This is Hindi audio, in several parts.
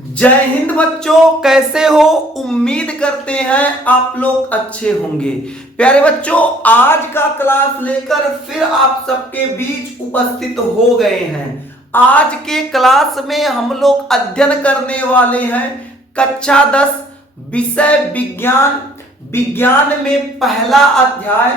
जय हिंद बच्चों, कैसे हो? उम्मीद करते हैं आप लोग अच्छे होंगे। प्यारे बच्चों, आज का क्लास लेकर फिर आप सबके बीच उपस्थित हो गए हैं। आज के क्लास में हम लोग अध्ययन करने वाले हैं कक्षा 10 विषय विज्ञान। विज्ञान में पहला अध्याय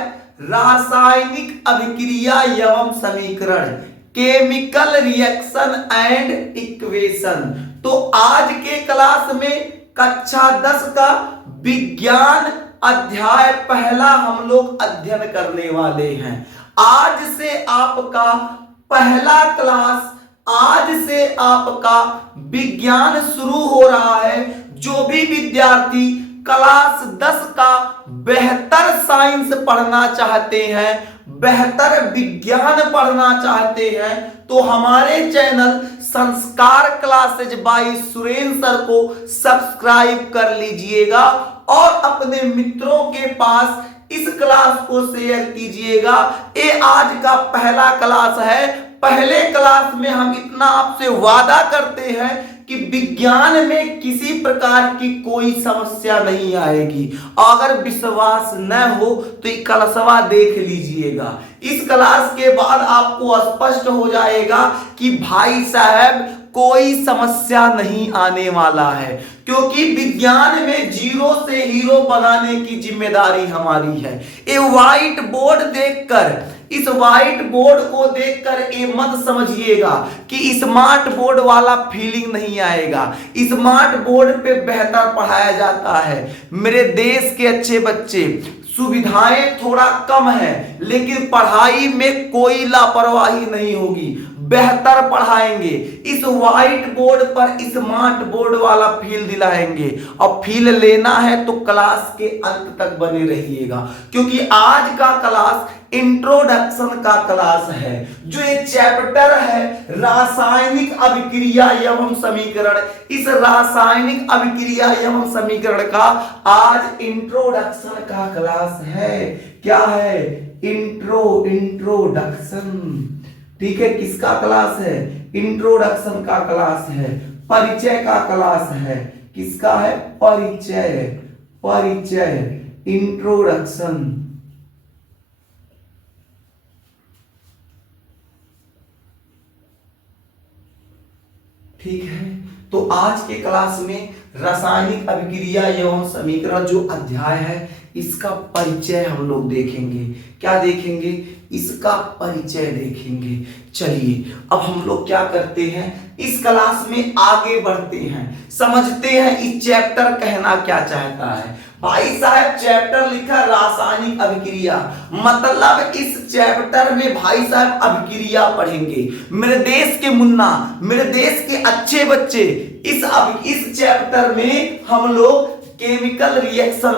रासायनिक अभिक्रिया एवं समीकरण, केमिकल रिएक्शन एंड इक्वेशन। तो आज के क्लास में कक्षा 10 का विज्ञान अध्याय पहला हम लोग अध्ययन करने वाले हैं। आज से आपका पहला क्लास, आज से आपका विज्ञान शुरू हो रहा है। जो भी विद्यार्थी क्लास 10 का बेहतर साइंस पढ़ना चाहते हैं, बेहतर विज्ञान पढ़ना चाहते हैं, तो हमारे चैनल संस्कार क्लासेज बाय सुरेंद्र सर को सब्सक्राइब कर लीजिएगा और अपने मित्रों के पास इस क्लास को शेयर कीजिएगा। ये आज का पहला क्लास है। पहले क्लास में हम इतना आपसे वादा करते हैं कि विज्ञान में किसी प्रकार की कोई समस्या नहीं आएगी। अगर विश्वास न हो तो ये क्लासवा देख लीजिएगा। इस क्लास के बाद आपको स्पष्ट हो जाएगा कि भाई साहब कोई समस्या नहीं आने वाला है, क्योंकि विज्ञान में जीरो से हीरो बनाने की जिम्मेदारी हमारी है। ये व्हाइट बोर्ड देखकर, इस व्हाइट बोर्ड को देखकर ये मत समझिएगा कि स्मार्ट बोर्ड वाला फीलिंग नहीं आएगा। स्मार्ट बोर्ड पे बेहतर पढ़ाया जाता है। मेरे देश के अच्छे बच्चे, सुविधाएं थोड़ा कम है लेकिन पढ़ाई में कोई लापरवाही नहीं होगी, बेहतर पढ़ाएंगे। इस व्हाइट बोर्ड पर स्मार्ट बोर्ड वाला फील दिलाएंगे। और फील लेना है तो क्लास के अंत तक बने रहिएगा, क्योंकि आज का क्लास इंट्रोडक्शन का क्लास है। जो ये चैप्टर है रासायनिक अभिक्रिया एवं समीकरण, इस रासायनिक अभिक्रिया एवं समीकरण का आज इंट्रोडक्शन का क्लास है। क्या है? इंट्रोडक्शन। ठीक है, किसका क्लास है? इंट्रोडक्शन का क्लास है, परिचय का क्लास है। किसका है? परिचय, इंट्रोडक्शन। ठीक है, तो आज के क्लास में रासायनिक अभिक्रिया एवं समीकरण जो अध्याय है, इसका परिचय हम लोग देखेंगे। क्या देखेंगे? इसका परिचय देखेंगे। चलिए अब हम लोग क्या करते हैं, इस क्लास में आगे बढ़ते हैं, समझते हैं इस चैप्टर कहना क्या चाहता है। भाई साहब चैप्टर लिखा रासायनिक अभिक्रिया, मतलब इस चैप्टर में भाई साहब अभिक्रिया पढ़ेंगे। मेरे देश के मुन्ना, मेरे देश के अच्छे बच्चे, इस चैप्टर में हम लोग केमिकल रिएक्शन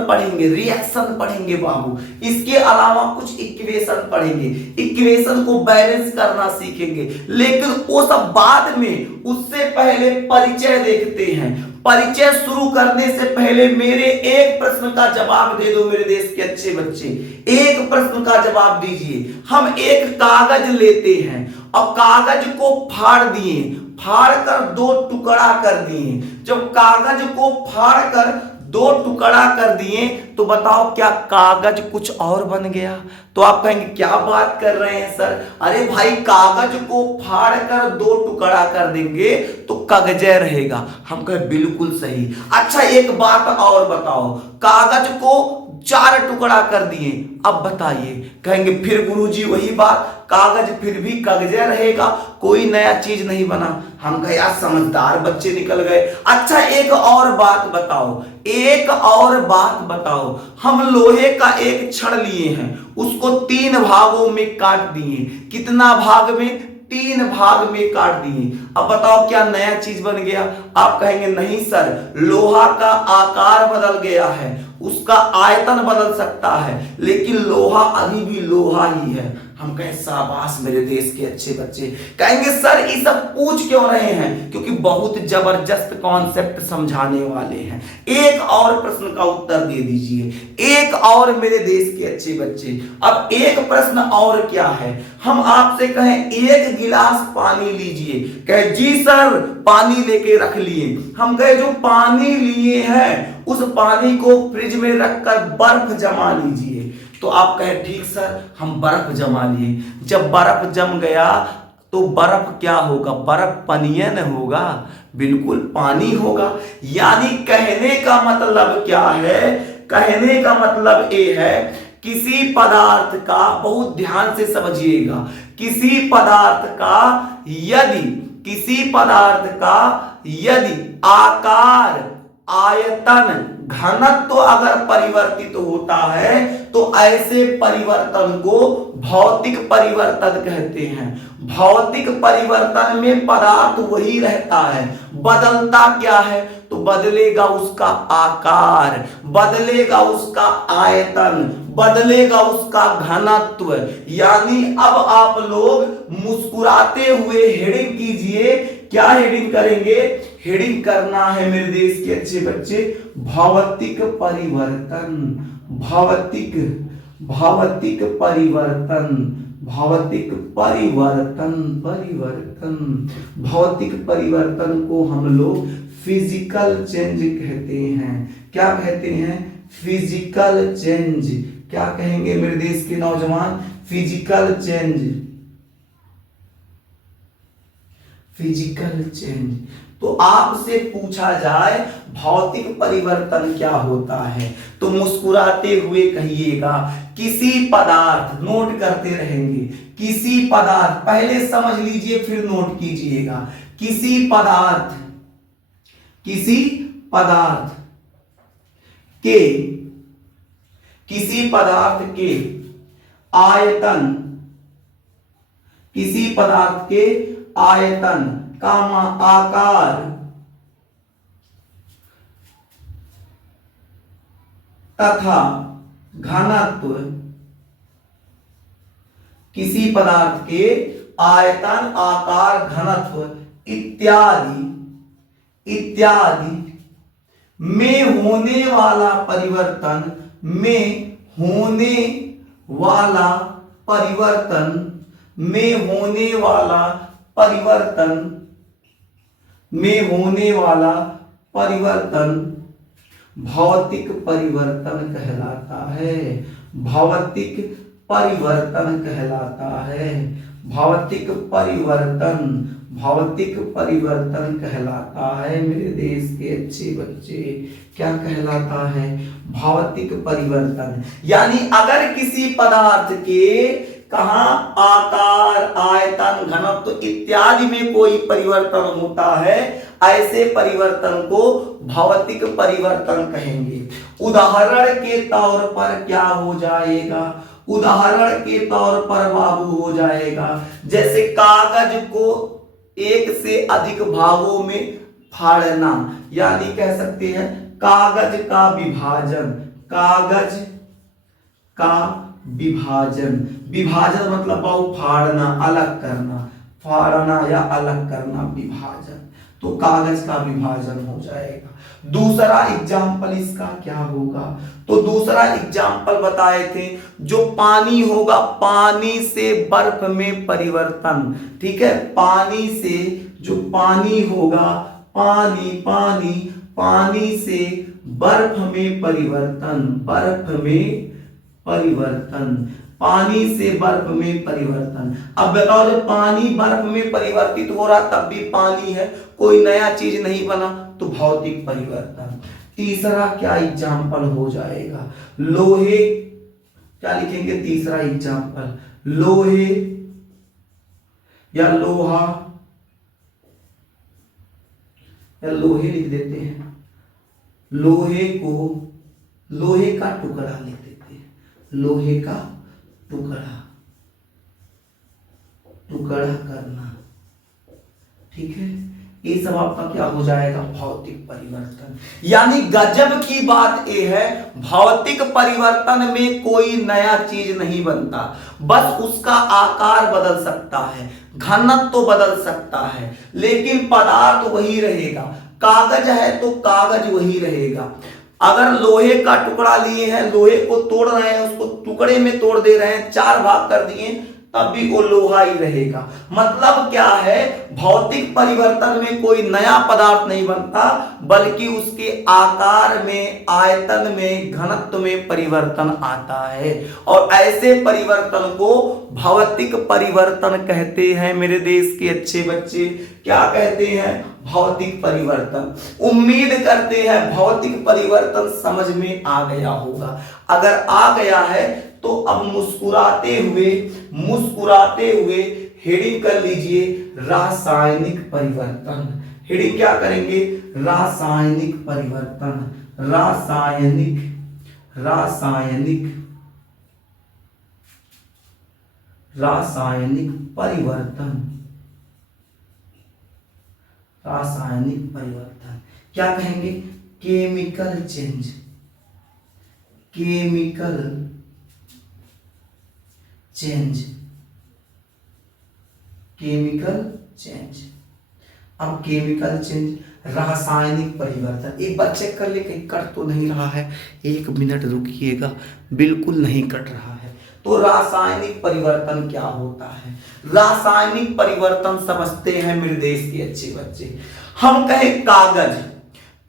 पढ़ेंगे बाबू। इसके अलावा कुछ इक्वेशन पढ़ेंगे, इक्वेशन को बैलेंस करना सीखेंगे, लेकिन वो सब बाद में। उससे पहले परिचय देखते हैं। परिचय शुरू करने से पहले मेरे एक प्रश्न का जवाब दे दो मेरे देश के अच्छे बच्चे। एक प्रश्न का जवाब दीजिए। हम एक कागज लेते हैं और कागज को फाड़ दिए, फाड़ कर दो टुकड़ा कर दिए। जब कागज को फाड़ कर दो टुकड़ा कर दिए तो बताओ क्या कागज कुछ और बन गया? तो आप कहेंगे क्या बात कर रहे हैं सर? अरे भाई कागज को फाड़ कर दो टुकड़ा कर देंगे तो कागजे रहेगा। हम कहे बिल्कुल सही। अच्छा एक बात और बताओ, कागज को 4 टुकड़ा कर दिए, अब बताइए। कहेंगे फिर गुरुजी वही बात, कागज फिर भी कागजे रहेगा, कोई नया चीज नहीं बना। हम कहे यार समझदार बच्चे निकल गए। अच्छा एक और बात बताओ, हम लोहे का एक छड़ लिए हैं, उसको 3 भागों में काट दिए। कितना भाग में? 3 भाग में काट दिए। अब बताओ क्या नया चीज बन गया? आप कहेंगे नहीं सर, लोहा का आकार बदल गया है, उसका आयतन बदल सकता है, लेकिन लोहा अभी भी लोहा ही है। हम कहें शाबाश मेरे देश के अच्छे बच्चे। कहेंगे सर ये सब पूछ क्यों रहे हैं, क्योंकि बहुत जबरदस्त कॉन्सेप्ट समझाने वाले हैं। एक और प्रश्न का उत्तर दे दीजिए, एक और मेरे देश के अच्छे बच्चे। अब एक प्रश्न और क्या है, हम आपसे कहें एक गिलास पानी लीजिए, कहे जी सर पानी लेके रख लिए। हम कहे जो पानी लिए हैं उस पानी को फ्रिज में रखकर बर्फ जमा लीजिए। तो आप कहे ठीक सर हम बर्फ जमा लिए। जब बर्फ जम गया तो बर्फ क्या होगा, बर्फ पनीय न होगा, बिल्कुल पानी होगा। यानी कहने का मतलब क्या है, कहने का मतलब ये है किसी पदार्थ का, बहुत ध्यान से समझिएगा, किसी पदार्थ का यदि, किसी पदार्थ का यदि आकार, आयतन, घनत्व तो अगर परिवर्तित होता है तो ऐसे परिवर्तन को भौतिक परिवर्तन कहते हैं। भौतिक परिवर्तन में पदार्थ वही रहता है, बदलता क्या है, तो बदलेगा उसका आकार, बदलेगा उसका आयतन, बदलेगा उसका घनत्व। यानी अब आप लोग मुस्कुराते हुए हेडिंग कीजिए, क्या हेडिंग करेंगे, हेडिंग करना है मेरे देश के अच्छे बच्चे, भौतिक परिवर्तन, भौतिक, भौतिक परिवर्तन, भौतिक परिवर्तन, परिवर्तन, भौतिक परिवर्तन को हम लोग फिजिकल चेंज कहते हैं। क्या कहते हैं, फिजिकल चेंज। क्या कहेंगे मेरे देश के नौजवान, फिजिकल चेंज, फिजिकल चेंज। तो आपसे पूछा जाए भौतिक परिवर्तन क्या होता है तो मुस्कुराते हुए कहिएगा किसी पदार्थ, नोट करते रहेंगे, किसी पदार्थ, पहले समझ लीजिए फिर नोट कीजिएगा, किसी पदार्थ, किसी पदार्थ के, किसी पदार्थ के आयतन, किसी पदार्थ के आयतन, कामा आकार तथा घनत्व, किसी पदार्थ के आयतन, आकार, घनत्व इत्यादि, इत्यादि में होने वाला परिवर्तन, में होने वाला परिवर्तन, में होने वाला परिवर्तन, में होने वाला परिवर्तन भौतिक परिवर्तन कहलाता है। भौतिक परिवर्तन कहलाता है। भौतिक परिवर्तन, भौतिक परिवर्तन कहलाता है मेरे देश के अच्छे बच्चे। क्या कहलाता है, भौतिक परिवर्तन। यानी अगर किसी पदार्थ के कहां आकार, आयतन, घनत्व इत्यादि में कोई परिवर्तन होता है, ऐसे परिवर्तन को भौतिक परिवर्तन कहेंगे। उदाहरण के तौर पर क्या हो जाएगा, उदाहरण के तौर पर बाबू हो जाएगा, जैसे कागज को एक से अधिक भागों में फाड़ना, यानी कह सकते हैं कागज का विभाजन, कागज का विभाजन। विभाजन मतलब बाबू फाड़ना, अलग करना, फाड़ना या अलग करना, विभाजन। तो कागज का विभाजन हो जाएगा। दूसरा एग्जाम्पल इसका क्या होगा, तो दूसरा एग्जाम्पल बताए थे जो पानी होगा, पानी से बर्फ में परिवर्तन। ठीक है, पानी से, जो पानी होगा, पानी, पानी, पानी से बर्फ में परिवर्तन, बर्फ में परिवर्तन, पानी से बर्फ में परिवर्तन। अब बताओ जब पानी बर्फ में परिवर्तित हो रहा तब भी पानी है, कोई नया चीज नहीं बना, तो भौतिक परिवर्तन। तीसरा क्या एग्जाम्पल हो जाएगा, लोहे, क्या लिखेंगे तीसरा एग्जाम्पल, लोहे या लोहा, या लोहे लिख देते हैं, लोहे को, लोहे का टुकड़ा लिख देते हैं, लोहे का टुकड़ा, टुकड़ा करना। ठीक है, ये सब आपका क्या हो जाएगा, भौतिक परिवर्तन। यानी गजब की बात यह है, भौतिक परिवर्तन में कोई नया चीज नहीं बनता, बस उसका आकार बदल सकता है, घनत्व तो बदल सकता है, लेकिन पदार्थ वही रहेगा। कागज है तो कागज वही रहेगा। अगर लोहे का टुकड़ा लिए हैं, लोहे को तोड़ रहे हैं, उसको टुकड़े में तोड़ दे रहे हैं, 4 भाग कर दिए, तब भी वो लोहा ही रहेगा। मतलब क्या है, भौतिक परिवर्तन में कोई नया पदार्थ नहीं बनता, बल्कि उसके आकार में, आयतन में, घनत्व में परिवर्तन आता है। और ऐसे परिवर्तन को भौतिक परिवर्तन कहते हैं मेरे देश के अच्छे बच्चे। क्या कहते हैं, भौतिक परिवर्तन। उम्मीद करते हैं भौतिक परिवर्तन समझ में आ गया होगा। अगर आ गया है तो अब मुस्कुराते हुए हेडिंग कर लीजिए, रासायनिक परिवर्तन। हेडिंग क्या करेंगे, रासायनिक परिवर्तन। रासायनिक परिवर्तन। रासायनिक परिवर्तन क्या कहेंगे, केमिकल चेंज। Chemical change. अब केमिकल चेंज, रासायनिक परिवर्तन। एक बार चेक कर ले कहीं कट तो नहीं रहा है, 1 मिनट रुकिएगा, बिल्कुल नहीं कट रहा है। तो रासायनिक परिवर्तन क्या होता है, रासायनिक परिवर्तन समझते हैं मेरे देश के अच्छे बच्चे। हम कहें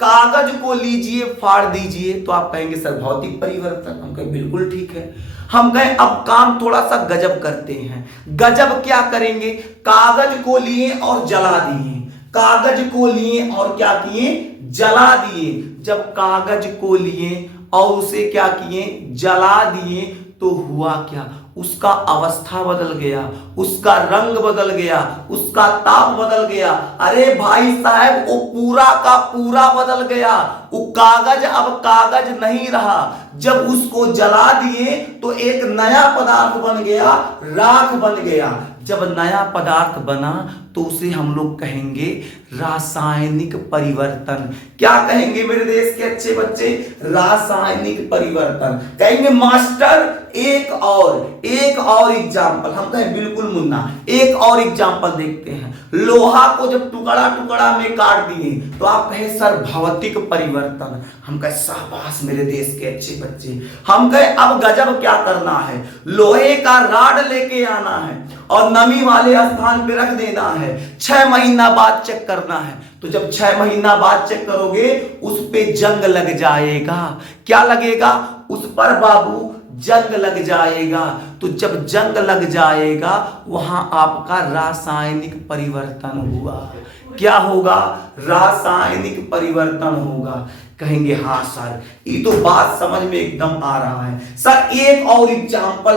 कागज को लीजिए, फाड़ दीजिए, तो आप कहेंगे सर भौतिक परिवर्तन। हम कहें बिल्कुल ठीक है। हम कहें अब काम थोड़ा सा गजब करते हैं। गजब क्या करेंगे, कागज को लिए और जला दिए। कागज को लिए और क्या किए, जला दिए। जब कागज को लिए और उसे क्या किए, जला दिए, तो हुआ क्या, उसका अवस्था बदल गया, उसका रंग बदल गया, उसका ताप बदल गया। अरे भाई साहब, वो पूरा का पूरा बदल गया। वो कागज अब कागज नहीं रहा। जब उसको जला दिए तो एक नया पदार्थ बन गया, राख बन गया। जब नया पदार्थ बना तो उसे हम लोग कहेंगे रासायनिक परिवर्तन। क्या कहेंगे मेरे देश के अच्छे बच्चे, रासायनिक परिवर्तन। कहेंगे मास्टर एक और एग्जाम्पल। हम कहें बिल्कुल मुन्ना, एक और एग्जाम्पल देखते हैं। लोहा को जब टुकड़ा टुकड़ा में काट दिए तो आप कहे सर भौतिक परिवर्तन। हम कहे शाबाश मेरे देश के अच्छे बच्चे। हम कहे अब गजब क्या करना है, लोहे का राड लेके आना है और नमी वाले स्थान पे रख देना है, 6 महीना बाद चेक करना है। तो जब 6 महीना बाद चेक करोगे उस पे जंग लग जाएगा। क्या लगेगा, उस पर बाबू जंग लग जाएगा। तो जब जंग लग जाएगा वहां आपका रासायनिक परिवर्तन हुआ। क्या होगा, रासायनिक परिवर्तन होगा। कहेंगे हाँ सर, ये तो बात समझ में एकदम आ रहा है। सर एक और एग्जाम्पल,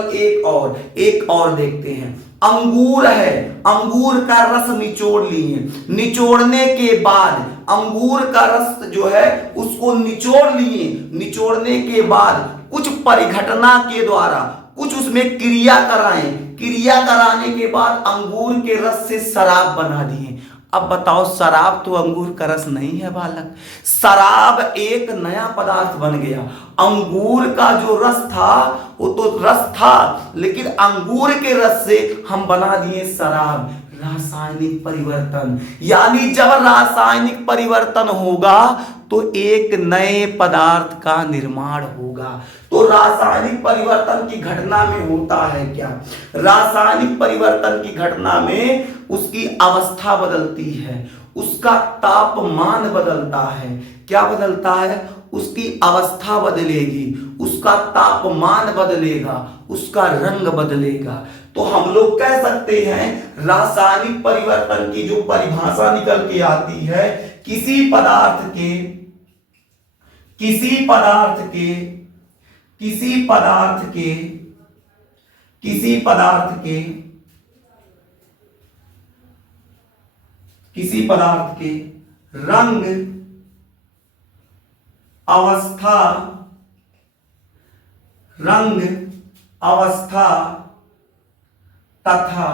एक और देखते हैं। अंगूर है, अंगूर का रस निचोड़ लिए, निचोड़ने के बाद अंगूर का रस जो है उसको निचोड़ लिए, निचोड़ने के बाद कुछ परिघटना के द्वारा कुछ उसमें क्रिया कराएं, क्रिया कराने के बाद अंगूर के रस से शराब बना दिए। अब बताओ, शराब तो अंगूर का रस नहीं है बालक, शराब एक नया पदार्थ बन गया। अंगूर का जो रस था वो तो रस था, लेकिन अंगूर के रस से हम बना दिए शराब। रासायनिक परिवर्तन, यानी जब रासायनिक परिवर्तन होगा तो एक नए पदार्थ का निर्माण होगा। तो रासायनिक परिवर्तन की घटना में होता है क्या, रासायनिक परिवर्तन की घटना में उसकी अवस्था बदलती है, उसका तापमान बदलता है। क्या बदलता है, उसकी अवस्था बदलेगी, उसका तापमान बदलेगा, उसका रंग बदलेगा। तो हम लोग कह सकते हैं रासायनिक परिवर्तन की जो परिभाषा निकल के आती है, किसी पदार्थ के रंग, अवस्था तथा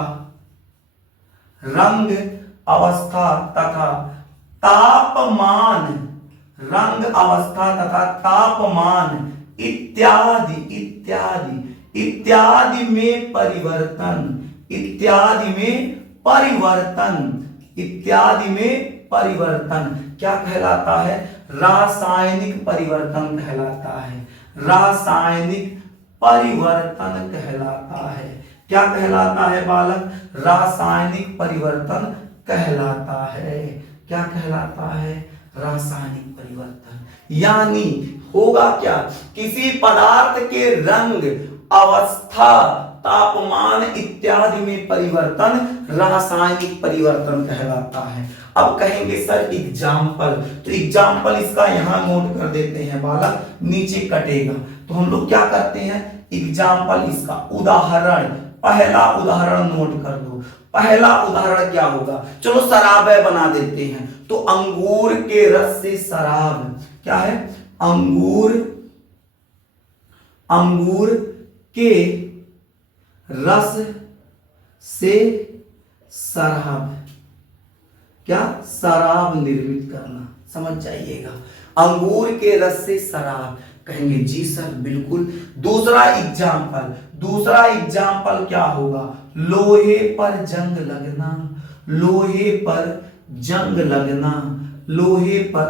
अवस्था तथा तापमान, रंग अवस्था तथा तापमान इत्यादि इत्यादि इत्यादि में परिवर्तन, इत्यादि में परिवर्तन, इत्यादि में परिवर्तन क्या कहलाता है? रासायनिक परिवर्तन कहलाता है, रासायनिक परिवर्तन कहलाता है। क्या कहलाता है बालक? रासायनिक परिवर्तन कहलाता है। क्या कहलाता है? रासायनिक परिवर्तन। यानी होगा क्या? किसी पदार्थ के रंग, अवस्था, तापमान इत्यादि में परिवर्तन रासायनिक परिवर्तन कहलाता है। अब कहेंगे सर एग्जाम्पल, तो एग्जाम्पल इसका यहां नोट कर देते हैं बालक, नीचे कटेगा तो हम लोग क्या करते हैं? एग्जाम्पल इसका उदाहरण, पहला उदाहरण नोट कर दो। पहला उदाहरण क्या होगा? चलो शराबे बना देते हैं। तो अंगूर के रस से शराब, क्या है? अंगूर के रस से शराब, क्या? शराब निर्मित करना, समझ जाइएगा। अंगूर के रस से शराब, कहेंगे जी सर बिल्कुल। दूसरा एग्जाम्पल क्या होगा? लोहे पर जंग लगना, लोहे पर जंग लगना, लोहे पर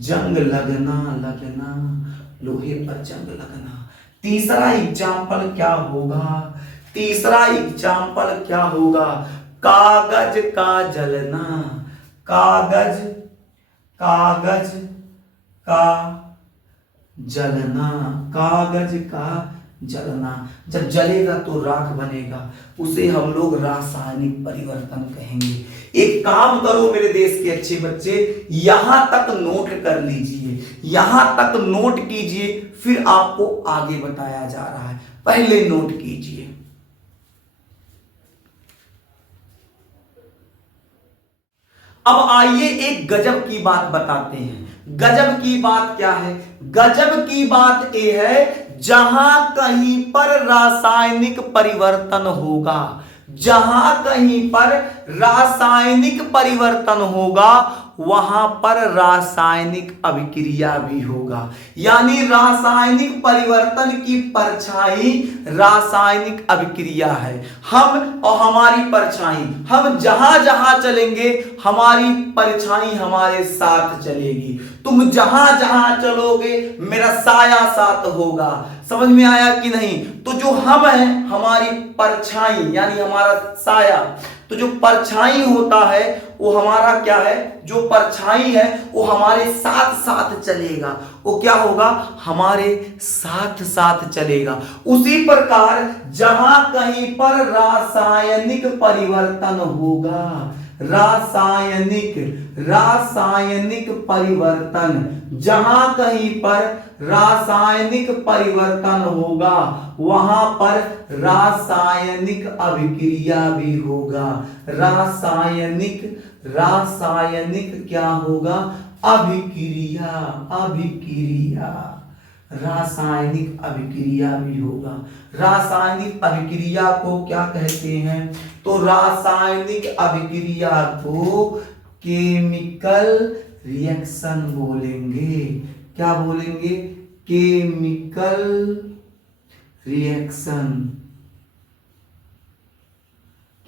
जंग लगना, लोहे पर जंग लगना। तीसरा एग्जाम्पल क्या होगा? तीसरा एग्जाम्पल क्या होगा? कागज का जलना, कागज का जलना, कागज का जलना। जब जलेगा तो राख बनेगा, उसे हम लोग रासायनिक परिवर्तन कहेंगे। एक काम करो मेरे देश के अच्छे बच्चे, यहां तक नोट कर लीजिए, यहां तक नोट कीजिए, फिर आपको आगे बताया जा रहा है। पहले नोट कीजिए। अब आइए एक गजब की बात बताते हैं। गजब की बात क्या है? गजब की बात यह है, जहां कहीं पर रासायनिक परिवर्तन होगा, जहां कहीं पर रासायनिक परिवर्तन होगा, वहां पर रासायनिक अभिक्रिया भी होगा। यानी रासायनिक परिवर्तन की परछाई रासायनिक अभिक्रिया है। हम और हमारी परछाई, हम जहां जहां चलेंगे हमारी परछाई हमारे साथ चलेगी। तुम जहां जहां चलोगे मेरा साया साथ होगा। समझ में आया कि नहीं? तो जो हम हैं, हमारी परछाई यानी हमारा साया, तो जो परछाई होता है वो हमारा क्या है? जो परछाई है वो हमारे साथ साथ चलेगा। वो क्या होगा? हमारे साथ साथ चलेगा। उसी प्रकार जहां कहीं पर रासायनिक परिवर्तन होगा, रासायनिक परिवर्तन, जहां कहीं पर रासायनिक परिवर्तन होगा वहां पर रासायनिक अभिक्रिया भी होगा। रासायनिक क्या होगा? अभिक्रिया, रासायनिक अभिक्रिया भी होगा। रासायनिक अभिक्रिया को क्या कहते हैं? तो रासायनिक अभिक्रिया को केमिकल रिएक्शन बोलेंगे। क्या बोलेंगे? Chemical reaction.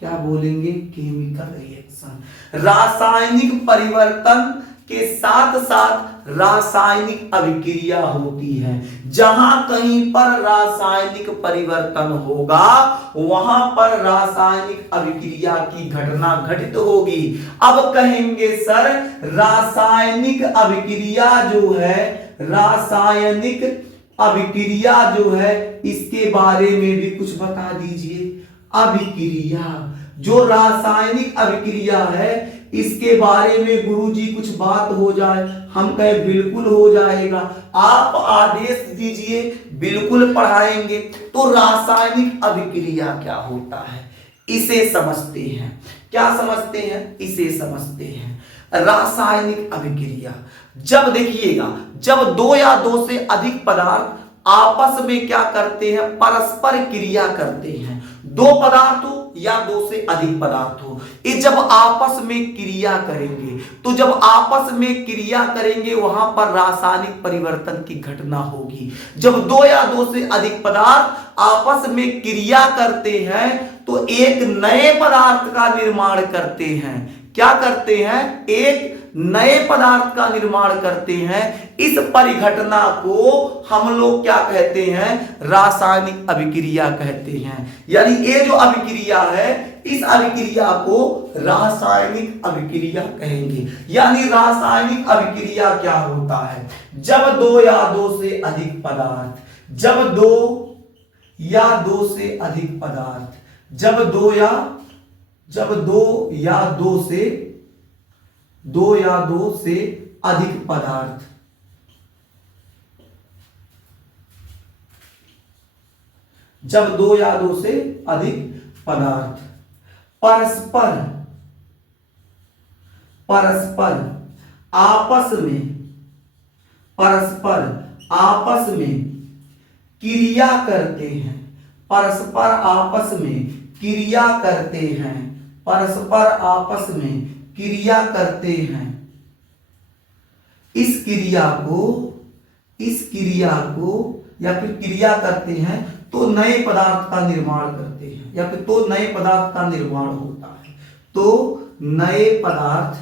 क्या बोलेंगे? Chemical reaction. रासायनिक परिवर्तन के साथ साथ रासायनिक अभिक्रिया होती है। जहां कहीं पर रासायनिक परिवर्तन होगा वहां पर रासायनिक अभिक्रिया की घटना घटित होगी। अब कहेंगे सर रासायनिक अभिक्रिया जो है, रासायनिक अभिक्रिया जो है इसके बारे में भी कुछ बता दीजिए। अभिक्रिया, जो रासायनिक अभिक्रिया है इसके बारे में गुरुजी कुछ बात हो जाए, हम कहे बिल्कुल हो जाएगा। आप आदेश दीजिए, बिल्कुल पढ़ाएंगे। तो रासायनिक अभिक्रिया क्या होता है इसे समझते हैं। क्या समझते हैं? इसे समझते हैं। रासायनिक अभिक्रिया, जब देखिएगा, जब दो या दो से अधिक पदार्थ आपस में क्या करते हैं? परस्पर क्रिया करते हैं। दो पदार्थों या दो से अधिक पदार्थ हो, ये जब आपस में क्रिया करेंगे, तो जब आपस में क्रिया करेंगे वहां पर रासायनिक परिवर्तन की घटना होगी। जब दो या दो से अधिक पदार्थ आपस में क्रिया करते हैं तो एक नए पदार्थ का निर्माण करते हैं। क्या करते हैं? एक नए पदार्थ का निर्माण करते हैं। इस परिघटना को हम लोग क्या कहते हैं? रासायनिक अभिक्रिया कहते हैं। यानी ये जो अभिक्रिया है, इस अभिक्रिया को रासायनिक अभिक्रिया कहेंगे। यानी रासायनिक अभिक्रिया क्या होता है? जब दो या दो से अधिक पदार्थ, जब दो या दो से अधिक पदार्थ, जब दो या दो से अधिक पदार्थ जब दो या दो से अधिक पदार्थ परस्पर आपस में क्रिया करते हैं, परस्पर आपस में क्रिया करते हैं, परस्पर आपस में क्रिया करते हैं। इस क्रिया को या फिर क्रिया करते हैं तो नए पदार्थ का निर्माण करते हैं, या फिर तो नए पदार्थ का निर्माण होता है। तो नए पदार्थ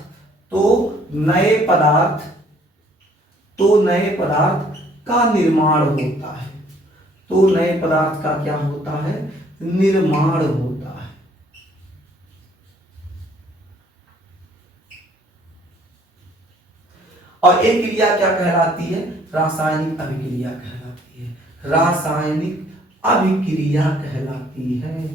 का निर्माण होता है। तो नए पदार्थ का क्या होता है? निर्माण होता है। और एक क्रिया क्या कहलाती है? रासायनिक अभिक्रिया कहलाती है। रासायनिक अभिक्रिया कहलाती है।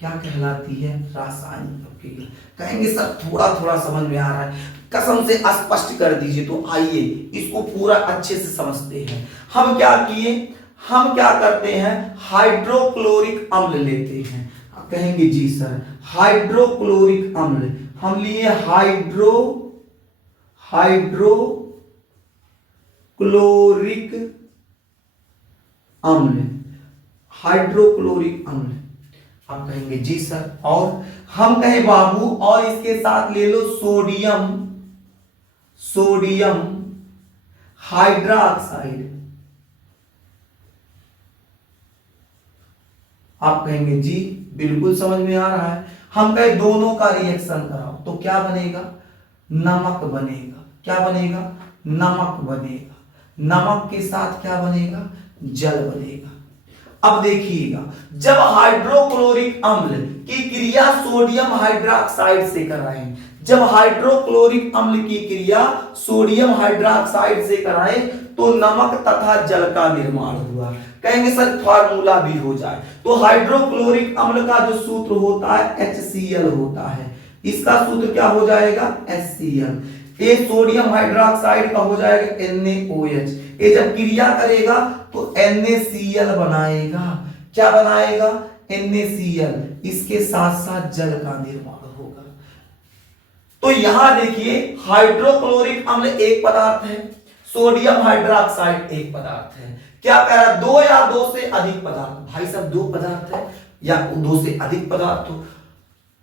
क्या कहलाती है? रासायनिक अभिक्रिया। कहेंगे सर थोड़ा थोड़ा समझ में आ रहा है, कसम से स्पष्ट कर दीजिए। तो आइए इसको पूरा अच्छे से समझते हैं। हम क्या किए? हम क्या करते हैं? हाइड्रोक्लोरिक अम्ल लेते हैं। आप कहेंगे जी सर हाइड्रोक्लोरिक अम्ल हम लिए, हाइड्रोक्लोरिक अम्ल, हाइड्रोक्लोरिक अम्ल। आप कहेंगे जी सर, और हम कहें बाबू और इसके साथ ले लो सोडियम हाइड्रोक्साइड। आप कहेंगे जी बिल्कुल समझ में आ रहा है। हम कहें दोनों का रिएक्शन कराओ तो क्या बनेगा? नमक बनेगा। क्या बनेगा? नमक बनेगा। नमक के साथ क्या बनेगा? जल बनेगा। अब देखिएगा, जब हाइड्रोक्लोरिक अम्ल की क्रिया सोडियम हाइड्रोक्साइड से कराएं, जब हाइड्रोक्लोरिक अम्ल की क्रिया सोडियम हाइड्रोक्साइड से कराएं तो नमक तथा जल का निर्माण हुआ। कहेंगे सर फार्मूला भी हो जाए। तो हाइड्रोक्लोरिक अम्ल का जो सूत्र होता है HCl होता है। इसका सूत्र क्या हो जाएगा? HCl। ये सोडियम हाइड्रोक्साइड का हो जाएगा NaOH। ये जब क्रिया करेगा तो NaCl बनाएगा। क्या बनाएगा? NaCl। इसके साथ साथ जल का निर्माण होगा। तो यहां देखिए हाइड्रोक्लोरिक अम्ल एक पदार्थ है, सोडियम हाइड्रोक्साइड एक पदार्थ है। क्या कह रहा है? दो या दो से अधिक पदार्थ। भाई साहब दो पदार्थ है या दो से अधिक पदार्थ हो,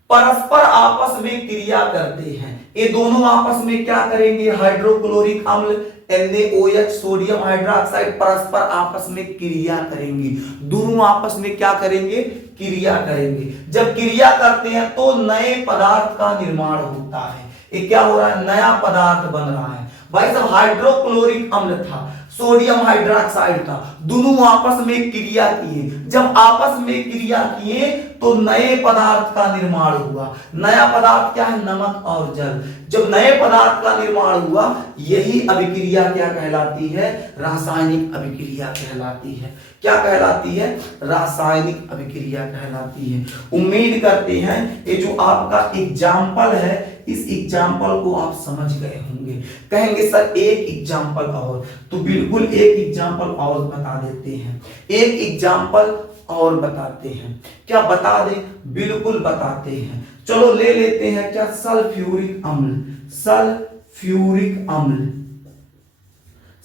परस्पर आपस में क्रिया करते हैं। ये दोनों आपस में क्या करेंगे? हाइड्रोक्लोरिक अम्ल NaOH सोडियम हाइड्रोक्साइड परस्पर आपस में क्रिया करेंगे। दोनों आपस में क्या करेंगे? क्रिया करेंगे। जब क्रिया करते हैं तो नए पदार्थ का निर्माण होता है। ये क्या हो रहा है? नया पदार्थ बन रहा है। भाई साहब हाइड्रोक्लोरिक अम्ल था, सोडियम हाइड्रोक्साइड था, दोनों आपस में क्रिया किए। जब आपस में क्रिया किए तो नए पदार्थ का निर्माण हुआ। नया पदार्थ क्या है? नमक और जल। जब नए पदार्थ का निर्माण हुआ, यही अभिक्रिया क्या कहलाती है? रासायनिक अभिक्रिया कहलाती है। क्या कहलाती है? रासायनिक अभिक्रिया कहलाती है। उम्मीद करते हैं ये जो आपका एग्जाम्पल है, इस एग्जाम्पल को आप समझ गए होंगे। कहेंगे सर एक एग्जाम्पल और, तो बिल्कुल एक एग्जाम्पल और बता देते हैं। एक एग्जाम्पल और बताते हैं। क्या बता दें? बिल्कुल बताते हैं। चलो ले लेते हैं क्या? सल्फ्यूरिक अम्ल। सल्फ्यूरिक अम्ल।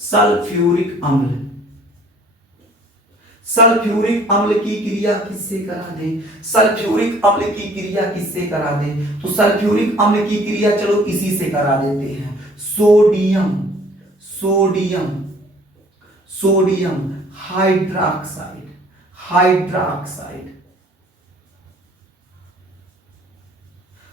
सल्फ्यूरिक अम्ल। सल्फ्यूरिक अम्ल की क्रिया किससे करा दें? सल्फ्यूरिक अम्ल की क्रिया किससे करा दें? तो सल्फ्यूरिक अम्ल की क्रिया चलो इसी से करा देते हैं। Sodium sodium sodium hydroxide hydroxide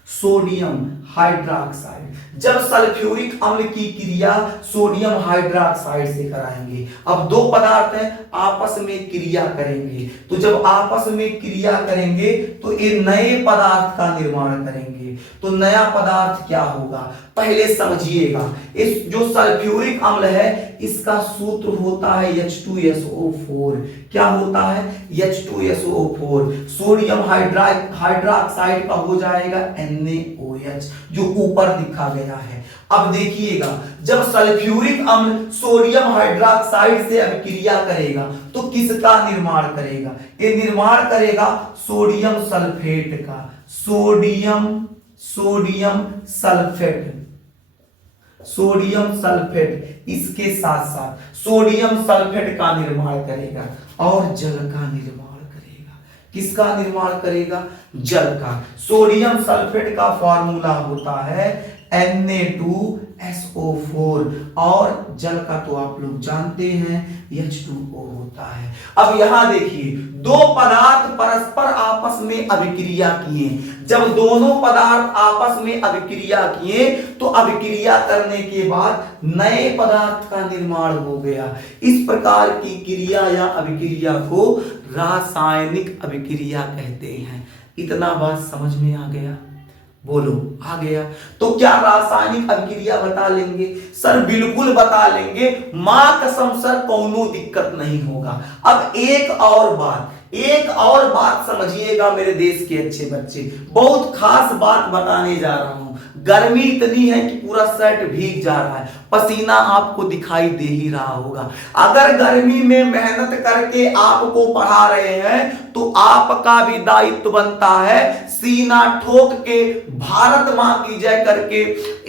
sodium hydroxide. जब सल्फ्यूरिक अम्ल की क्रिया सोडियम हाइड्रोक्साइड से कराएंगे, अब दो पदार्थ हैं आपस में क्रिया करेंगे, तो जब आपस में क्रिया करेंगे तो ये नए पदार्थ का निर्माण करेंगे। तो नया पदार्थ क्या होगा पहले समझिएगा। इस जो सल्फ्यूरिक अम्ल है इसका सूत्र होता है H2SO4। क्या होता है? H2SO4। सोडियम हाइड्रोक्साइड का हो जाएगा NaOH जो ऊपर लिखा गया है। अब देखिएगा जब सल्फ्यूरिक अम्ल सोडियम हाइड्रोक्साइड से अभिक्रिया करेगा तो किसका निर्माण करेगा? ये निर्माण करेगा सोडियम सल्फेट का। सोडियम सल्फेट इसके साथ साथ सोडियम सल्फेट का निर्माण करेगा और जल का निर्माण करेगा। किसका निर्माण करेगा? जल का। सोडियम सल्फेट का फॉर्मूला होता है Na2SO4 और जल का तो आप लोग जानते हैं H2O होता है। अब यहां देखिए दो पदार्थ परस्पर आपस में अभिक्रिया किए। जब दोनों पदार्थ आपस में अभिक्रिया किए तो अभिक्रिया करने के बाद नए पदार्थ का निर्माण हो गया। इस प्रकार की क्रिया या अभिक्रिया को रासायनिक अभिक्रिया कहते हैं। इतना बात समझ में आ गया? बोलो आ गया? तो क्या रासायनिक अभिक्रिया बता लेंगे? सर बिल्कुल बता लेंगे, मां कसम सर कोनो दिक्कत नहीं होगा। अब एक और बात समझिएगा मेरे देश के अच्छे बच्चे, बहुत खास बात बताने जा रहा हूं। गर्मी इतनी है कि पूरा शर्ट भीग जा रहा है, पसीना आपको दिखाई दे ही रहा होगा। अगर गर्मी में मेहनत करके आपको पढ़ा रहे हैं तो आपका भी दायित्व बनता है सीना ठोक के भारत मां की जय करके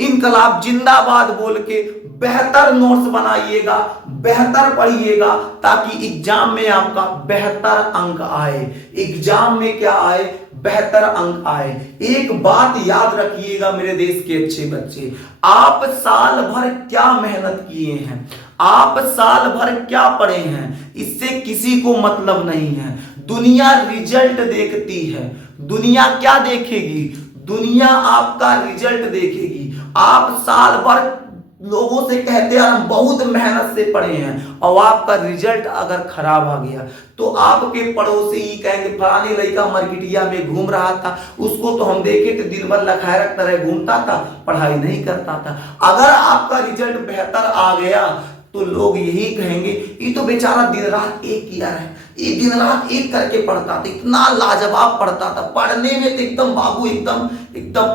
इनकलाब जिंदाबाद बोल के बेहतर नोट्स बनाइएगा, बेहतर पढ़िएगा ताकि एग्जाम में आपका बेहतर अंक आए। एग्जाम में क्या आए? बेहतर अंक आए। एक बात याद रखिएगा मेरे देश के अच्छे बच्चे, आप साल भर क्या मेहनत किए हैं, आप साल भर क्या पढ़े हैं, इससे किसी को मतलब नहीं है। दुनिया रिजल्ट देखती है। दुनिया क्या देखेगी? दुनिया आपका रिजल्ट देखेगी। आप साल भर लोगों से कहते हैं हम बहुत मेहनत से पढ़े हैं और आपका रिजल्ट अगर खराब आ गया तो आपके पड़ोसी ही कहेंगे फलाने लड़का मार्केटिया में घूम रहा था, उसको तो हम देखे तो दिन भर लखायरक तरह घूमता था, पढ़ाई नहीं करता था। अगर आपका रिजल्ट बेहतर आ गया तो लोग यही कहेंगे ये तो बेचारा दिन रात एक किया है, ये दिन रात एक करके पढ़ता था, इतना लाजवाब पढ़ता था, पढ़ने में तो एकदम बाबू एकदम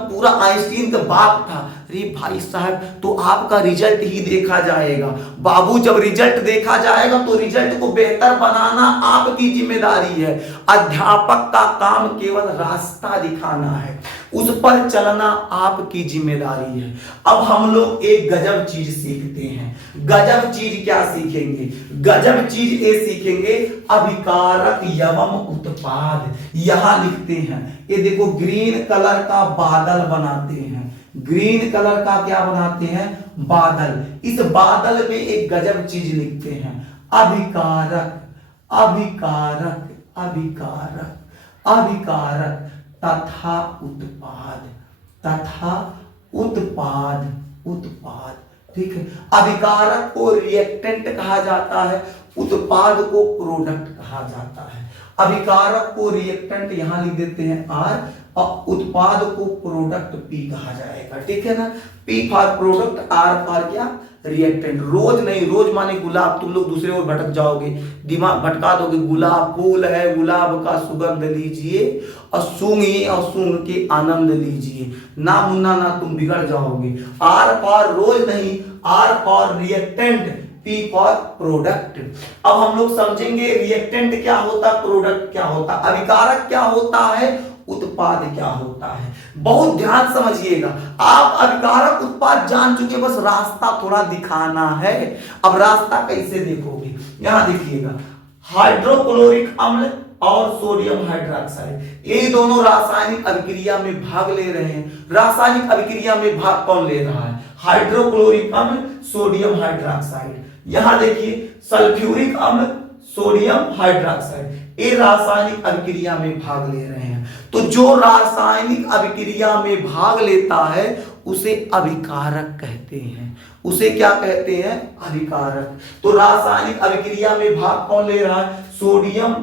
पूरा आइंस्टीन का बाप था। अरे भाई साहब तो आपका रिजल्ट ही देखा जाएगा। बाबू जब रिजल्ट देखा जाएगा तो रिजल्ट को बेहतर बनाना आपकी जिम्मेदारी है। अध्यापक का काम केवल रास्ता दिखाना है, उस पर चलना आपकी जिम्मेदारी है। अब हम लोग एक गजब चीज सीखते हैं। गजब चीज क्या सीखेंगे? गजब चीज ये सीखेंगे अभिकारक एवं उत्पाद। यहां लिखते हैं, ये देखो ग्रीन कलर का बादल बनाते हैं। ग्रीन कलर का क्या बनाते हैं? बादल। इस बादल में एक गजब चीज लिखते हैं अभिकारक अभिकारक अभिकारक अभिकारक तथा उत्पाद उत्पाद। ठीक है, अभिकारक को रिएक्टेंट कहा जाता है, उत्पाद को प्रोडक्ट कहा जाता है। अभिकारक को रिएक्टेंट यहां लिख देते हैं R और उत्पाद को प्रोडक्ट P कहा जाएगा। ठीक है ना? P for product, R for क्या? रिएक्टेंट। रोज नहीं, रोज माने गुलाब, तुम लोग दूसरे ओर भटक जाओगे, दिमाग भटका दोगे। गुलाब फूल है, गुलाब का सुगंध लीजिए और सूंघिए और सूंघ के आनंद लीजिए, ना मुन्ना ना तुम बिगड़ जाओगे। R फॉर रोज नहीं, R for reactant, P for product. अब हम लोग समझेंगे रिएक्टेंट क्या होता है, प्रोडक्ट क्या होता है, अभिकारक क्या होता है, उत्पाद क्या होता है। बहुत ध्यान समझिएगा। आप अभिकारक उत्पाद जान चुके, बस रास्ता थोड़ा दिखाना है। अब रास्ता कैसे देखोगे? यहां देखिएगा, हाइड्रोक्लोरिक अम्ल और सोडियम हाइड्रोक्साइड, ये दोनों रासायनिक अभिक्रिया में भाग ले रहे हैं। रासायनिक अभिक्रिया में भाग कौन ले रहा है? हाइड्रोक्लोरिक अम्ल, सोडियम हाइड्रोक्साइड। यहां देखिए सल्फ्यूरिक अम्ल, सोडियम हाइड्रोक्साइड, ये रासायनिक अभिक्रिया में भाग ले रहे हैं। तो जो रासायनिक अभिक्रिया में भाग लेता है उसे अभिकारक कहते हैं। उसे क्या कहते हैं? अभिकारक। तो रासायनिक अभिक्रिया में भाग कौन ले रहा है? सोडियम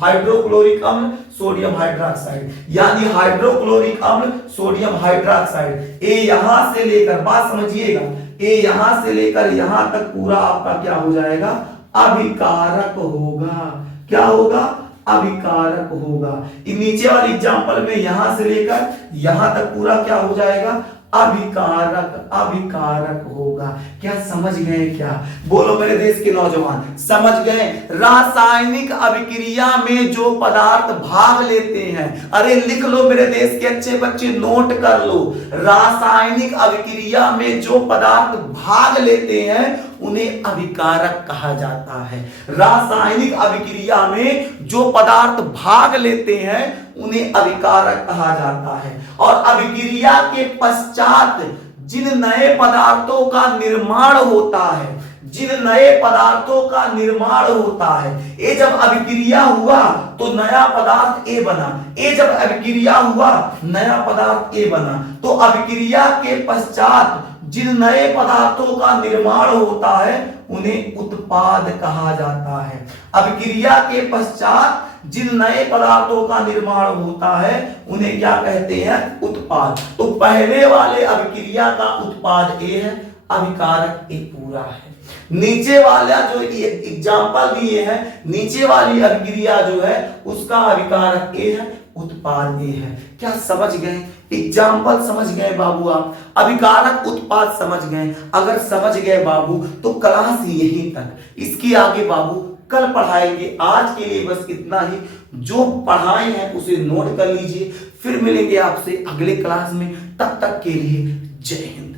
हाइड्रोक्लोरिक अम्ल, सोडियम हाइड्रोक्साइड, यानी हाइड्रोक्लोरिक अम्ल, सोडियम हाइड्रोक्साइड। ये यहां से लेकर, बात समझिएगा, ये यहां से लेकर यहां तक पूरा आपका क्या हो जाएगा? अभिकारक होगा। क्या होगा? अभिकारक होगा। नीचे वाले एग्जांपल में यहां से लेकर यहां तक पूरा क्या हो जाएगा? अभिकारक, अभिकारक होगा। क्या समझ गए? क्या बोलो मेरे देश के नौजवान, समझ गए? रासायनिक अभिक्रिया में जो पदार्थ भाग लेते हैं, अरे लिख लो मेरे देश के अच्छे बच्चे, नोट कर लो। रासायनिक अभिक्रिया में जो पदार्थ भाग लेते हैं उन्हें अभिकारक कहा जाता है। रासायनिक अभिक्रिया में जो पदार्थ भाग लेते हैं उन्हें अभिकारक कहा जाता है। और अभिक्रिया के पश्चात जिन नए पदार्थों का निर्माण होता है, जिन नए पदार्थों का निर्माण होता है, ये जब अभिक्रिया हुआ तो नया पदार्थ ए बना, ये जब अभिक्रिया हुआ नया पदार्थ ए बना, तो अभिक्रिया के पश्चात जिन नए पदार्थों का निर्माण होता है उन्हें उत्पाद कहा जाता है। अभिक्रिया के पश्चात जिन नए पदार्थों का निर्माण होता है उन्हें क्या कहते हैं? उत्पाद। तो पहले वाले अभिक्रिया का उत्पाद ए है, अभिकारक ए पूरा है। नीचे वाला जो एग्जाम्पल दिए हैं, नीचे वाली अभिक्रिया जो है उसका अभिकारक ए है, उत्पाद ए है। क्या समझ गए? एग्जाम्पल समझ गए बाबू? आप अभिकारक उत्पाद समझ गए? अगर समझ गए बाबू तो क्लास यहीं तक, इसकी आगे बाबू कल पढ़ाएंगे। आज के लिए बस इतना ही, जो पढ़ाए हैं उसे नोट कर लीजिए। फिर मिलेंगे आपसे अगले क्लास में, तब तक के लिए जय हिंद।